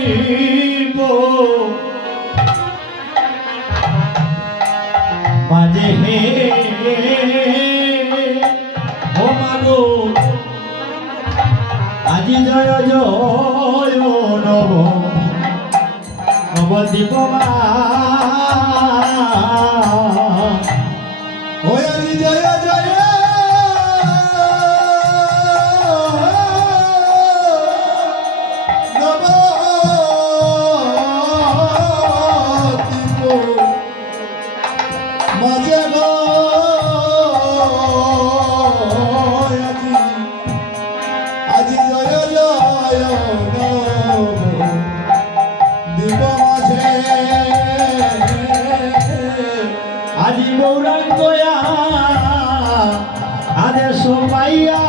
দিব মাঝে হে ও মাগো আজি জয় জয় নব নবদ্বীপ মা ও আজি জয় জয় আজি গৌরাঙ্গয়া আদেশ পাইয়া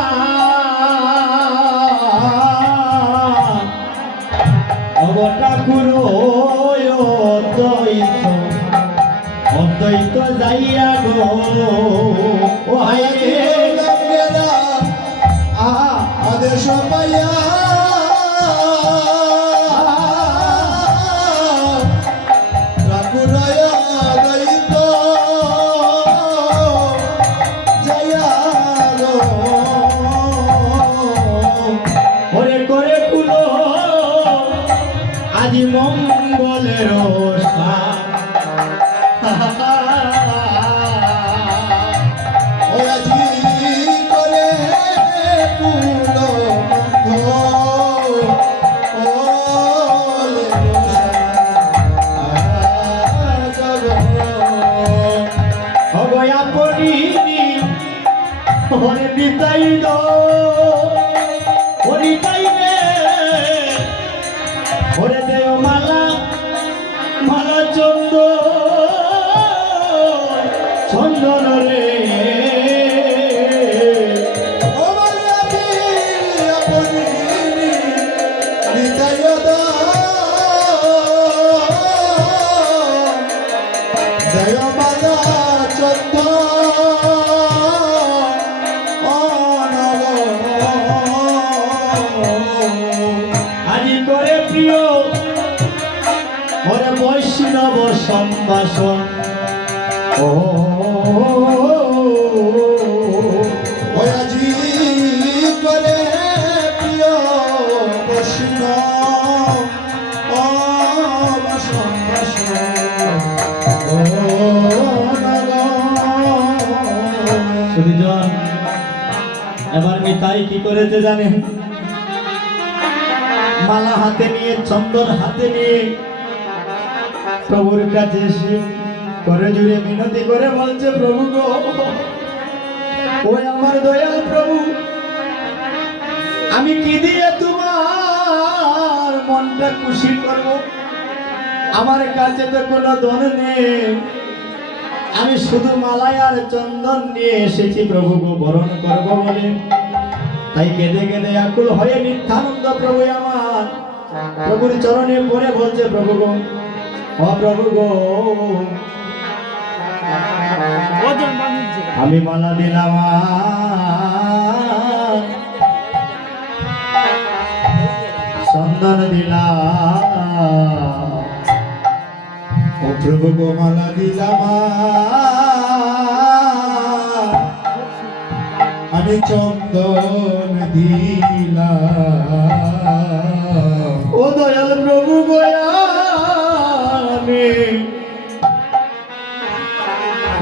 অবঠাকুর অদ্বৈত অদ্বৈত যাইয়া গো ও হায় আদেশ পাইয়া আজি মঙ্গলের আজি করে অগয়াপনি হরে নিতাই দো হরিতাই ওরে দেব মালা মালা চন্দন রে ও মালিয়াতি আপনি নিতাই দা দেব মালা আজি করে প্রিয় ওরে বৈষ্ণব সম্ভাষণ ও আজি করে প্রিয় বৈষ্ণব সুবিজন এবার মিতাই কি করেছে জানেন মালা হাতে নিয়ে চন্দন হাতে নিয়ে প্রভুর কাছে এসে করে জুড়ে মিনতি করে বলছে প্রভু গো ওই আমার দয়াল প্রভু আমি কি দিয়ে তোমার মনটা খুশি করব আমার কাছে তো কোনো ধন নেই আমি শুধু মালাই আর চন্দন নিয়ে এসেছি প্রভু গো বরণ করব বলে তাই কেঁদে কেঁদে আকুল হয়ে নিত্যানন্দ প্রভু আমার প্রভুর চরণে পড়ে বলছে প্রভু গো ও প্রভু গো আমি মালা দিলাম চন্দন দিলাম ও প্রভু গো মালা দিলাম আমি চন্দন দিলাম ও দয়াল প্রভু গয়া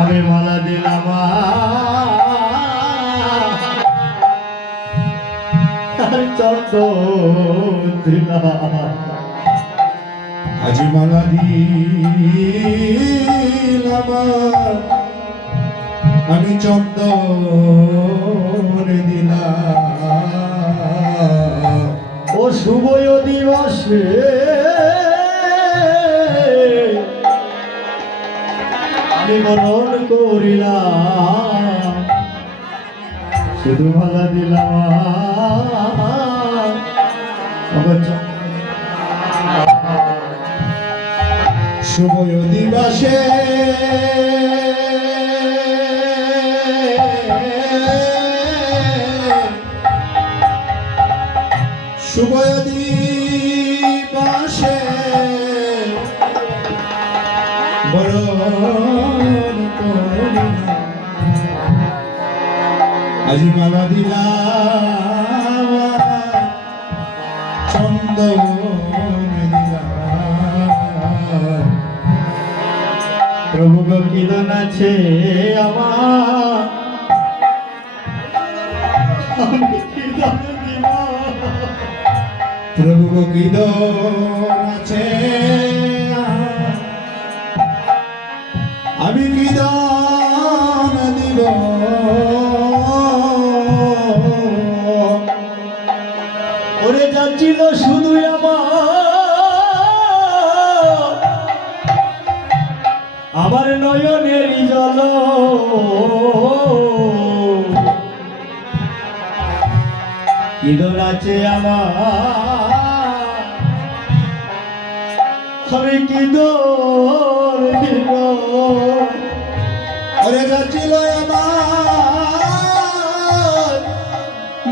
আমি মালা দিলাম আর চন্দন দিলাম আজি মালা দিলাম আমি চন্দন দিলাম ও শুভ দিবসে আমি বরণ করিলাম শুধু মালা দিলাম শুভ দিবসে শুভ দিবসে মালা দিলাম চন্দন দিলাম প্রভু গো কি দান আছে আমার, আমি কি দান দিব? প্রভু গো কি দান আছে আমি কি দান দিব? ওরে যাচ্ছিল শুধু আমার নয়নের জল, কি দোষ আছে আমার, আমি কি দোষ দিব? ওরে যাচ্ছিল আমার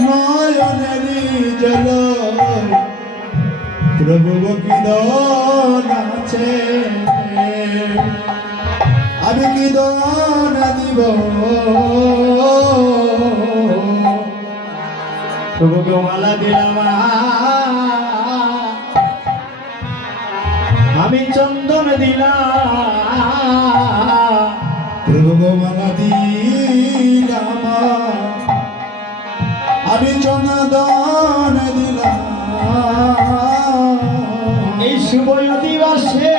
নয়নেরই জল, প্রভু গো কি দান আছে আমি কি দান দিব? প্রভু গো মালা দিলাম আমি চন্দন দিলাম, প্রভু গো মালা দিলাম আমি চন্দন দিলাম। এই শুভ দিবসে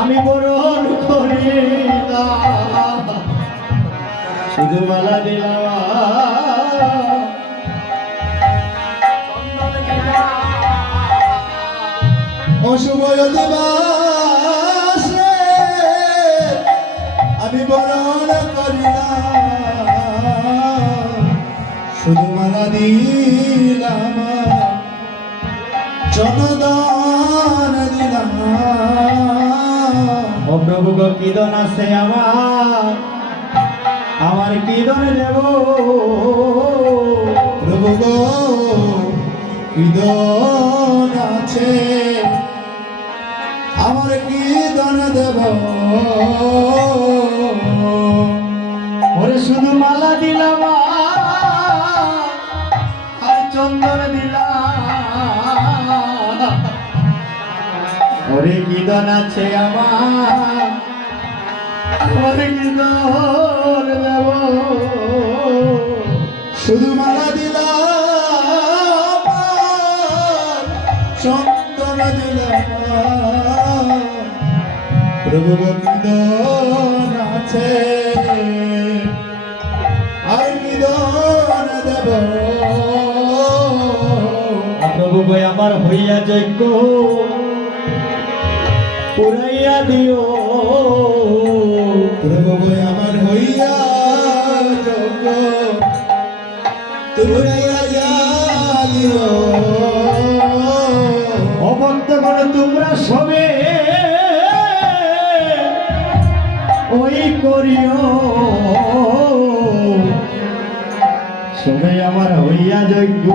আমি বরণ করিলাম, শুধু মালা দিলাম অশুভ দিবসে আমি বরণ করিলাম, শুধু মালা দিলাম চন্দন দিলাম। ও প্রভু গো কি দান আছে আমার কি দান দেব? প্রভু গো কি দান আছে আমার কি দান দেব? ওরে শুধু মালা দিলাম আর চন্দন দিলাম, ওরে কি দান আছে আমার কি দান দেব? শুধু মালা দিলাম চন্দন দিলাম, প্রভু গো কি দান আছে আর কি দান দেব? প্রভু গো আমার হইয়া যজ্ঞ পুরাইয়া দিও, প্রভু গো আমার হইয়া যোগ্য তুরাইয়া দিও। অবন্ত করে তোমরা সবে ওই করিও, সবে আমার হইয়া যজ্ঞ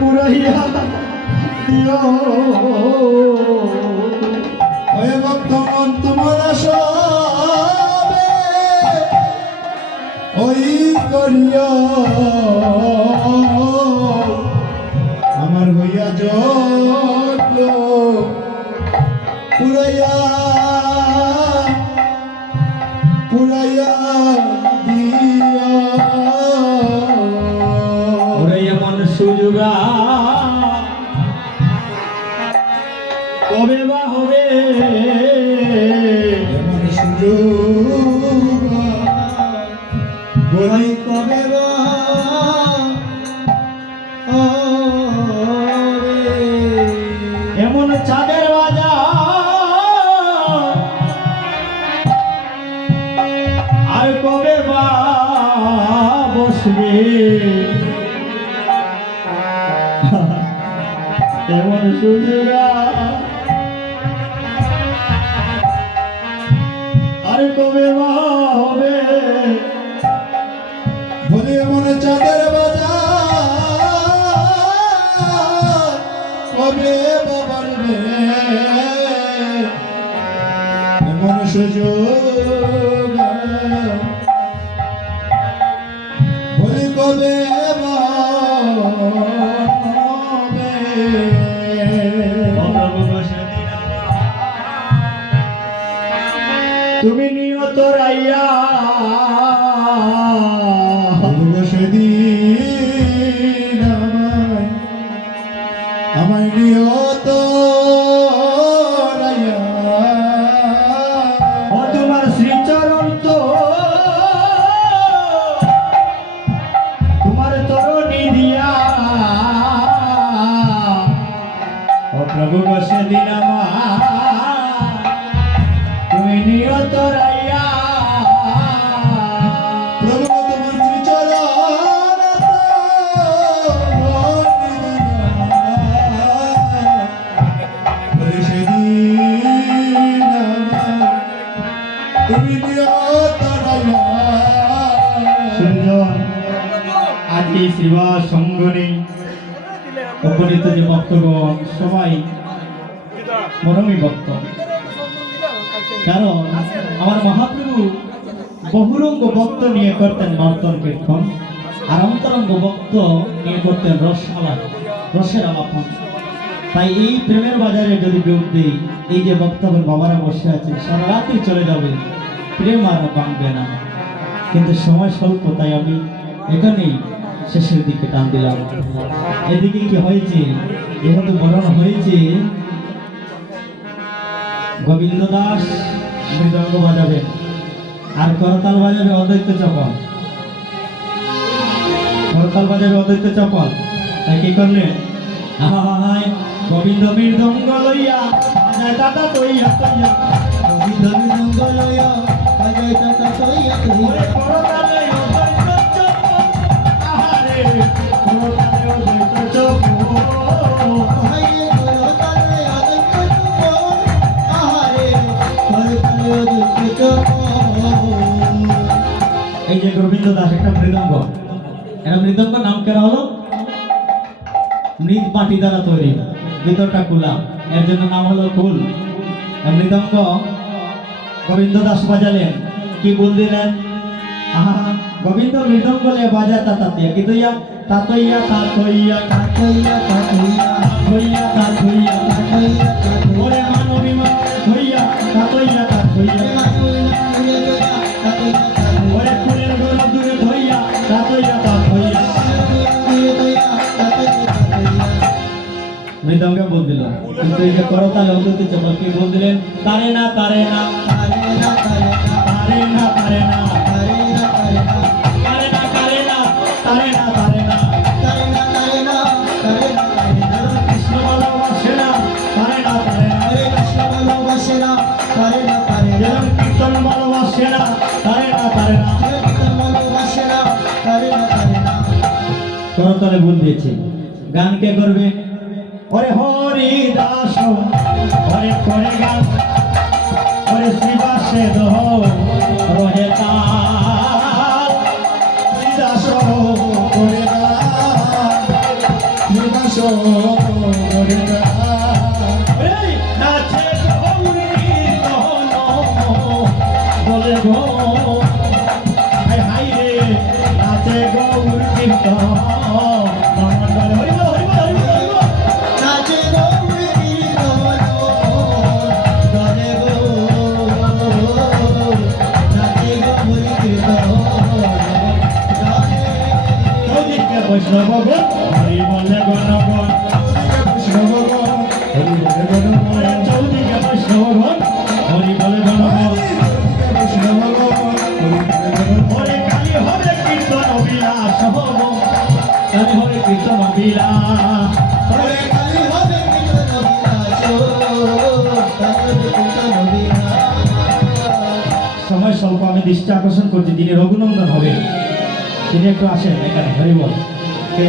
পুরাইয়া দিও। ওই ভক্তগণ তোমরা সবে ওই করিয়া আমার হইয়া যোগ্য পুরাইয়া পুরাইয়া দিয়া। ওরে এমন সুযোগা কবে বা হবে, এমন সুযোগ বলি কবে বা হবে। এমন চাঁদের বাজার আর কবে বা বসবে, এমন সুযোগা আর কবে বা হবে। বলি এমন চাঁদের বাজার কবে বা বাড়বে, এমন সুযোগ বলি কবে তুমি নিয়ত রাইয়া সেদিন আমায় নিয়ত রাইয়া ও তোমার শ্রীচরণ তো তোমার তরণী দিয়া ও প্রভু বসে দিন তুমি নিয়ত রাইয়া প্রভু তোমার শ্রীচরণ বলে সেদিন তুমি নিয়ত রাইয়া সুজন আজ এই শ্রীবাস সঙ্গনে উপনীত যে ভক্তগণ সবাই মরমী ভক্ত, কারণ আমার মহাপ্রভু বহুরঙ্গ ভক্ত নিয়ে করতেন নর্তন কীর্তন, আর অন্তরঙ্গ ভক্ত নিয়ে করতেন রসের আলাপন। তাই এই প্রেমের বাজারে যদি যোগ দিই, এই যে বক্তব্যের বাবারা বসে আছেন সারা রাত্রি চলে যাবে, প্রেম আর ভাঙবে না। কিন্তু সময় স্বল্প, তাই আমি এখানেই শেষের দিকে টান দিলাম। এদিকে কি হয়েছে, যেহেতু বরণ হয়েছে, গোবিন্দ দাস মৃদঙ্গ বাজাবেন আর করতাল বাজাবে অদ্বৈত চপল। করতাল বাজাবে অদ্বৈত চপল। তাই কি করলেন, আহাই গোবিন্দ মৃদঙ্গ লইয়া বাজায় দাদা তৈয়া তৈয়া, গোবিন্দ মৃদঙ্গ লইয়া বাজায় দাদা তৈয়া তৈয়া, ওরে করতালে অদ্বৈত চপল, আহারে করতালে অদ্বৈত চপল, আহারে করতালে অদ্বৈত চপল, আহারে করতালে অদ্বৈত চপল। এই যে গোবিন্দ দাস একটা মৃদঙ্গ, এরা মৃদঙ্গ নাম কেন হলো, মৃদ মাটি দ্বারা তৈরি, ভিতরটা কুলা, এর জন্য নাম হলো কুল। মৃদঙ্গ গোবিন্দ দাস বাজালেন, কি বল দিলেন, আহা গোবিন্দ মৃদঙ্গ লে বাজা তাতাতিয়া, কি তৈয়া তাতইয়া তাতইয়া তাতইয়া তাতইয়া তাতইয়া তাতইয়া তাতইয়া তাতইয়া, ওরে মানবী মা তৈয়া তাতইয়া তাতইয়া, ওরে ফুলের গোড়া দূরে ধইয়া তাতইয়া তাতইয়া। মৃদঙ্গে বল দিল, কিন্তু এই যে করতাল অদ্বৈত চপল কি বল দিলেন, তারে না তারে না তারে না তারে না তারে না তারে না তারে না তারে না তারে না, কৃষ্ণ ভালোবাসে না তারে না তারে না, যেমন কীর্তন ভালোবাসে না তারে না তারে না। করতালে বল দিয়েছে, গান কে করবে, ওরে হরি দাস ওরে করে গান, ওরে শ্রীবাসে দহ রহে তাল, শ্রীদাস করে গান, নিবাস করে এই নাচে গৌরী দহন বলে গো, হাই হাই রে নাচে গৌর কীর্তন মন্ডল, হরিব হরিব হরিব হরিব। নাচে গৌরী গরে গো, নাচে গৌরী ওদিকে বৈষ্ণবগণ হরি বলে গণগণ, বৈষ্ণবগণ হরি বলে গণগণ, চৌদিকে বৈষ্ণবগণ হরি বলে গণগণ, বৈষ্ণবগণ হরি বলে গণগণ, হরে কালী হরে কীর্তন বিলাস হব, কালী হরে কীর্তন বিলাস। হরে কালী হরে কীর্তন বিলাস। সময় স্বল্প, আমি দৃষ্টি আকর্ষণ করছি, যিনি রঘুনন্দন হবে তিনি একটু আসেন এখানে, হরি বল। কে?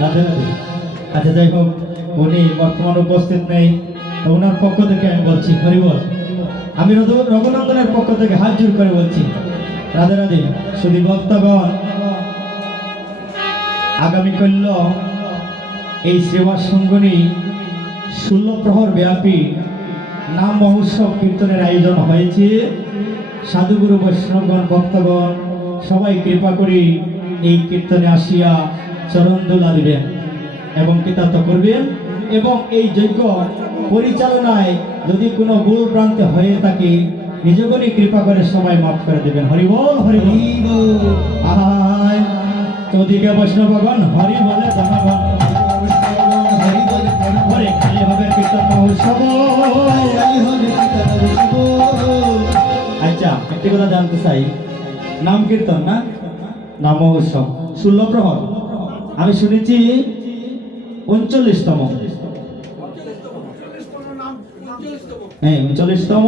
রাধে রাধে। আচ্ছা যাই হোক, উনি বর্তমান উপস্থিত নেই, তো ওনার পক্ষ থেকে আমি বলছি হরি বল। আমি রঘুনন্দনের পক্ষ থেকে হাত জোর করে বলছি রাধে রাধে। শুধু ভক্তগণ, আগামী কল্য এই সেবা সঙ্গনী 16 প্রহর ব্যাপী নাম মহোৎসব কীর্তনের আয়োজন হয়েছে। সাধুগুরু বৈষ্ণবগণ ভক্তগণ সবাই কৃপা করে এই কীর্তনে আসিয়া চরণ দোলা দিবেন এবং কৃতার্থ করবেন। এবং এই যজ্ঞ পরিচালনায় যদি কোনো ভুল ভ্রান্তি হয়ে থাকে নিজগণই কৃপা করে সবাই মাফ করে দেবেন। হরি বল হরি বল। আয় চৌদিকে বৈষ্ণবগণ হরি বলে জনগণ হরি বল হরে কালী হবে কীর্তন মহোৎসব। হরি হরি কীর্তন উৎসব। আচ্ছা একটি কথা জানতে চাই, নাম কীর্তন না নাম মহোৎসব 16 প্রহর, আমি শুনেছি 39তম, হ্যাঁ 39তম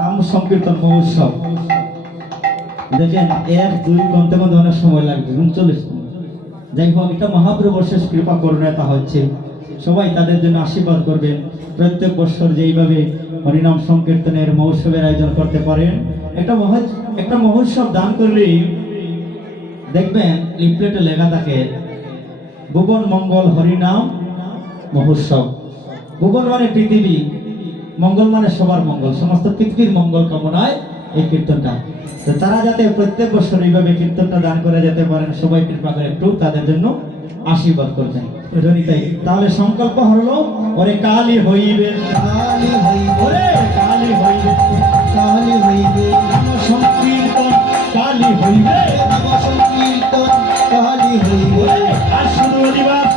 নাম সংকীর্তন মহোৎসব। দেখেন 1-2 গন্তে মধ্যে অনেক সময় লাগবে, 39তম। যাই হোক, এটা মহাপ্রভুর শেষ কৃপা করুণাতা হচ্ছে, সবাই তাদের জন্য আশীর্বাদ করবেন। প্রত্যেক বছর যেইভাবে হরিনাম সংকীর্তনের মহোৎসবের আয়োজন করতে পারেন, একটা মহোৎসব দান করলেই দেখবেন লিফলেটে লেখা থাকে ভুবন মঙ্গল হরিনাম মহোৎসব। ভুবন মানে পৃথিবী, মঙ্গল মানে সবার মঙ্গল, সমস্ত পৃথিবীর মঙ্গল কামনায় এই কীর্তনটা। তো তারা যাতে প্রত্যেক বছর এইভাবে কীর্তনটা দান করে যেতে পারেন, সবাই কৃপা করে একটু তাদের জন্য আশীর্বাদ করবেন। তাই তাহলে সংকল্প হলো, ওরে কালী হইবে, কালী হইবে, ওরে কালী হইবে, কালী হইবে, নাম সংকীর্তন কালী হইবে, নাম সংকীর্তন কালী হইবে। ওরে আর শুধু দিবাস,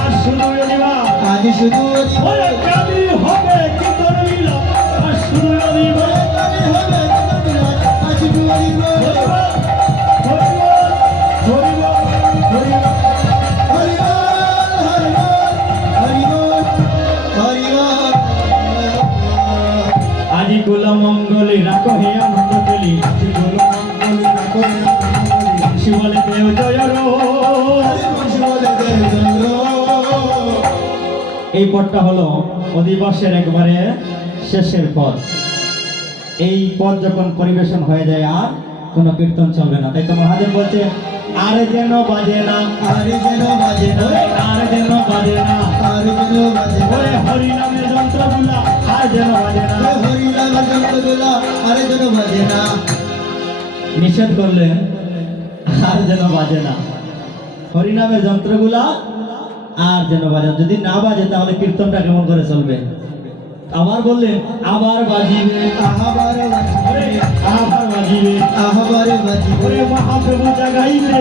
আর শুধু দিবাস, আজ শুধু ওরে কালী হবে কীর্তন লীলা, আর শুধু দিবাস। কালী হবে কীর্তন আজ শুধু আজি গোলা মঙ্গলে রাখো হে আনন্দ তুলি, আজি গোলা মঙ্গলে রাখো হে আনন্দ তুলি, শিবলে দেব জয় রো। এই পদটা হলো অধিবাসের একবারে শেষের পদ। এই পদ যখন পরিবেশন হয়ে যায় আর কোনো কীর্তন চলবে না। তাই তো মহাদেব বলছে আর যেন বাজে না, আরে যেন বাজে না, ওরে আর যেন বাজে না, আরে যেন বাজে না, ওরে হরি নামের যন্ত্রগুলা আর যেন বাজে না। হরি নাম জপগুলা আরে যেন বাজে না। নিষেধ করলেন আর যেন বাজে না, হরিনামের যন্ত্রগুলা আর যেন বাজে না। যদি না বাজে তাহলে কীর্তনটা কেমন করে চলবে? আবার বললেন আবার বাজিবে, আহাবারে ওরে বাজিবে, আবার বাজিবে, আহাবারে বাজিবে, ওরে মহাপ্রভু জাগাইলে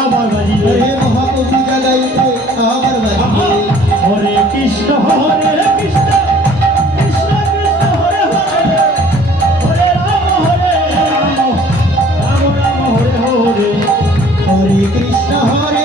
আবার বাজিবে, হরে মহাপ্রভু জাগাইতে আবার আহা, বাজিবে। হরে কৃষ্ণ কৃষ্ণ, কৃষ্ণ কৃষ্ণ হরে হরে, হরে রাম রাম রাম হরে হরে। হরে কৃষ্ণ হরে